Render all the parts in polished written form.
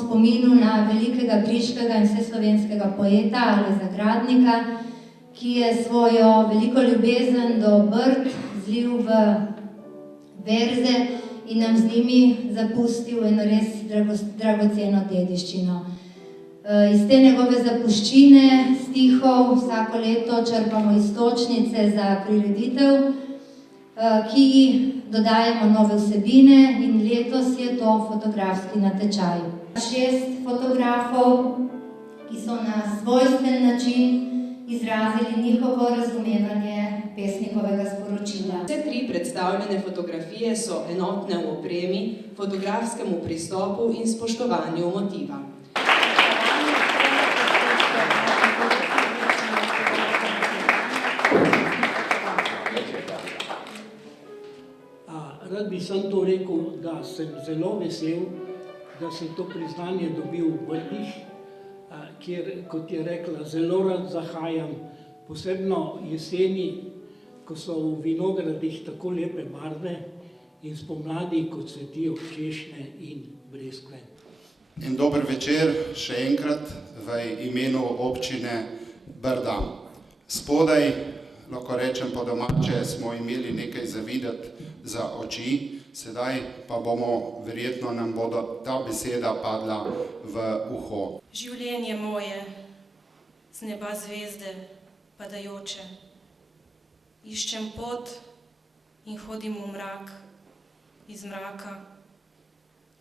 spominu na velikega griškega in vseslovenskega poeta Alojza Gradnika, ki je svojo veliko ljubezen do Brd zlil v verze in nam z njimi zapustil eno res dragoceno dediščino. Iz te njegove zapuščine stihov vsako leto črpamo iztočnice za prireditev, ki dodajamo nove vsebine in letos je to fotografski natečaj. 6 fotografov, ki so na svojstven način izrazili njihovo razumevanje pesnikovega sporočila. Vse 3 predstavljene fotografije so enotne v opremi, fotografskemu pristopu in spoštovanju motiva. Rad bi sam to rekel, da sem zelo vesel, da sem to priznanje dobil v Brdih, kjer, kot je rekla, zelo rad zahajam, posebno jeseni, ko so v vinogradih tako lepe barve in spomladi, ko cvetijo češnje in breskve. In dober večer še enkrat v imenu občine Brda. Spodaj, lahko rečem po domače, smo imeli nekaj za videti za oči, sedaj pa bomo, verjetno nam bo ta beseda padla v uho. Življenje moje, z neba zvezde padajoče, iščem pot in hodim v mrak, iz mraka.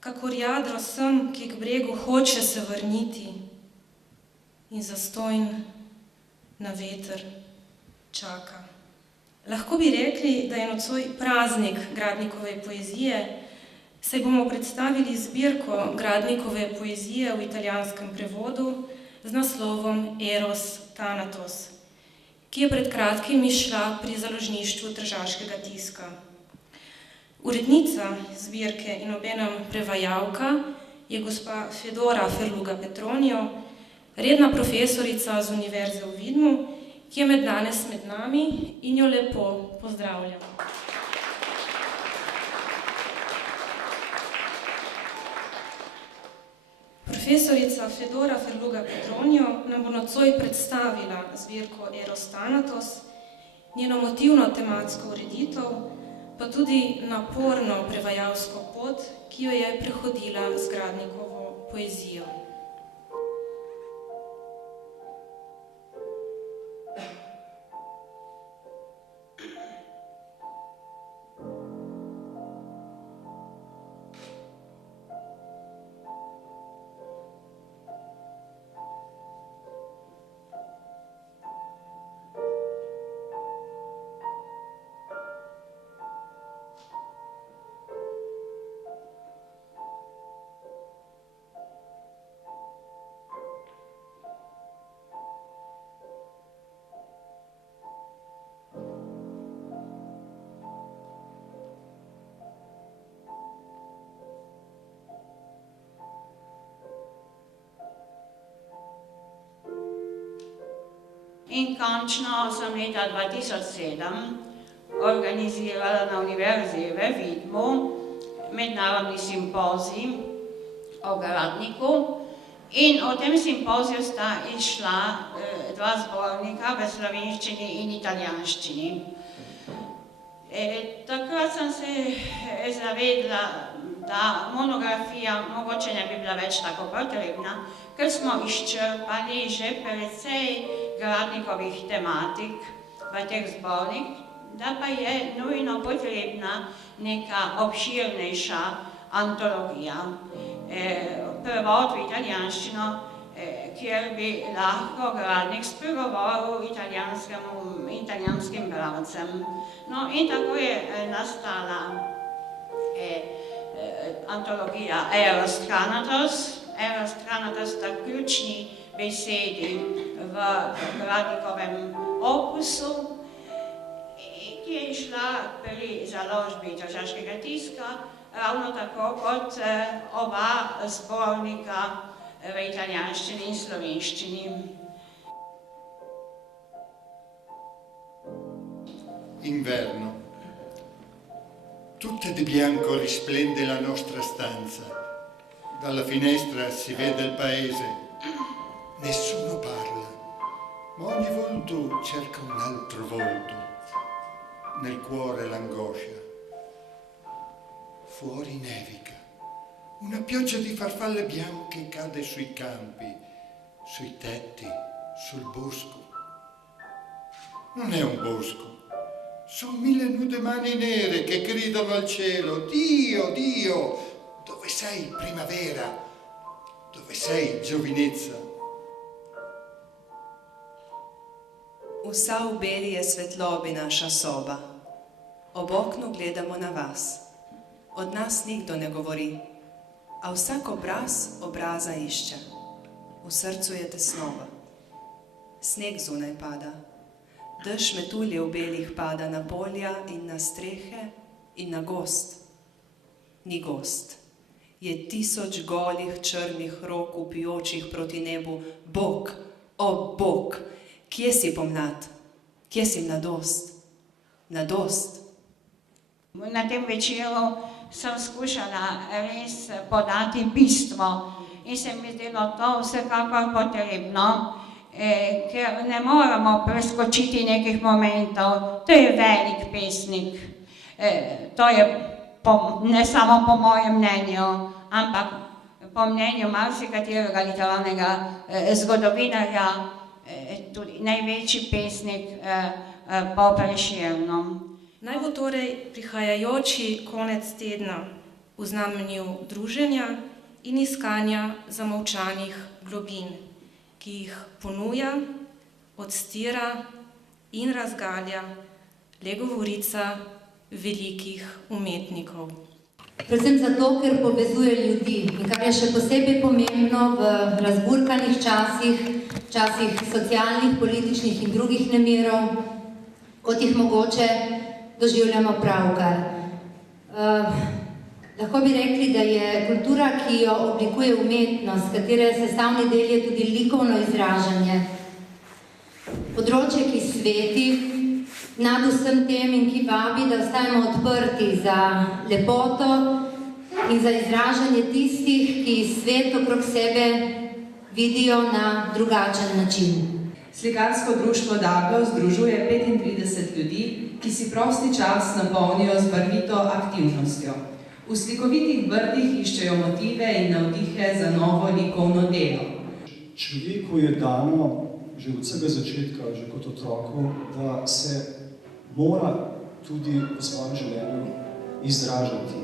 Kakor jadro sem, ki k bregu hoče se vrniti in zastojn na veter čaka. Lahko bi rekli, da je nocoj praznik Gradnikove poezije, saj bomo predstavili zbirko Gradnikove poezije v italijanskem prevodu z naslovom Eros Thanatos, ki je pred kratkim izšla pri založništvu Tržaškega tiska. Urednica zbirke in obenem prevajalka je gospa Fedora Ferluga Petronio, redna profesorica z Univerze v Vidmu, ki je danes med nami in jo lepo pozdravljam. Profesorica Fedora Ferluga Petronio nam bo nocoj predstavila zbirko Eros Thanatos, njeno motivno tematsko ureditev, pa tudi naporno prevajalsko pot, ki jo je prehodila z Gradnikovo poezijo. In končno sem leta 2007 organizirala na Univerzi v Vidmu mednarodni simpozij o Gradniku in o tem simpoziju sta izšla 2 zbornika v slovenščini in italijanščini. Takrat sem se zavedla, da monografija mogoče ne bi bila več tako potrebna, ker smo izčrpali že precej Gradnikovih tematik v teh zbornik, da pa je nujno potrebna neka obširnejša antologija, prevod v italijanščino, kjer bi lahko Gradnik spregovoril italijanskim bralcem. No in tako je nastala antologija Eros Thanatos. Eros Thanatos sta ključni besedi v Gradnikovem opusu, ki je išla pri založbi Tržaškega tiska, ravno tako kot oba zbornika v italijanščini in slovenščini. Inverno. Tutta di bianco risplende la nostra stanza. Dalla finestra si vede il paese. Nessuno parla, ma ogni volto cerca un altro volto. Nel cuore l'angoscia. Fuori nevica. Una pioggia di farfalle bianche cade sui campi, sui tetti, sul bosco. Non è un bosco. Sono 1000 nude mani nere che gridano al cielo: Dio, Dio, dove sei primavera? Dove sei giovinezza? Vsa v beli je svetlobi naša soba. Ob oknu gledamo na vas. Od nas nikdo ne govori, a vsak obraz obraza išče. V srcu je tesnova. Sneg zunaj pada. Dež metulje v belih pada na polja in na strehe in na gozd. Ni gozd. Je 1000 golih črnih rok vpijočih proti nebu. Bog, o Bog, kje si pomlad? Kje si mladost? Mladost. Na tem večeru sem skušala res podati bistvo in se mi zdelo to vsekakor potrebno, ker ne moramo preskočiti nekih momentov. To je velik pesnik. To je ne samo po mojem mnenju, ampak po mnenju marsikaterega literarnega zgodovinarja, tudi največji pesnik po Prešernu. Naj bo torej prihajajoči konec tedna v znamenju druženja in iskanja zamolčanih globin, ki jih ponuja, odstira in razgalja le govorica velikih umetnikov. Predvsem zato, ker povezuje ljudi in kar je še posebej pomembno v razburkanih časih, časih socialnih, političnih in drugih nemirov, kot jih mogoče doživljamo pravkar. Lahko bi rekli, da je kultura, ki jo oblikuje umetnost, katere sestavni del je tudi likovno izražanje, področje, ki sveti nad vsem tem in ki vabi, da ostajamo odprti za lepoto in za izražanje tistih, ki svet okrog sebe vidijo na drugačen način. Slikarsko društvo Dablo združuje 35 ljudi, ki si prosti čas napolnijo z barvito aktivnostjo. V slikovitih brdih iščejo motive in navdihe za novo likovno delo. Človeku je dano že od vsega začetka, že kot otroku, da se mora tudi v svojem življenju izražati.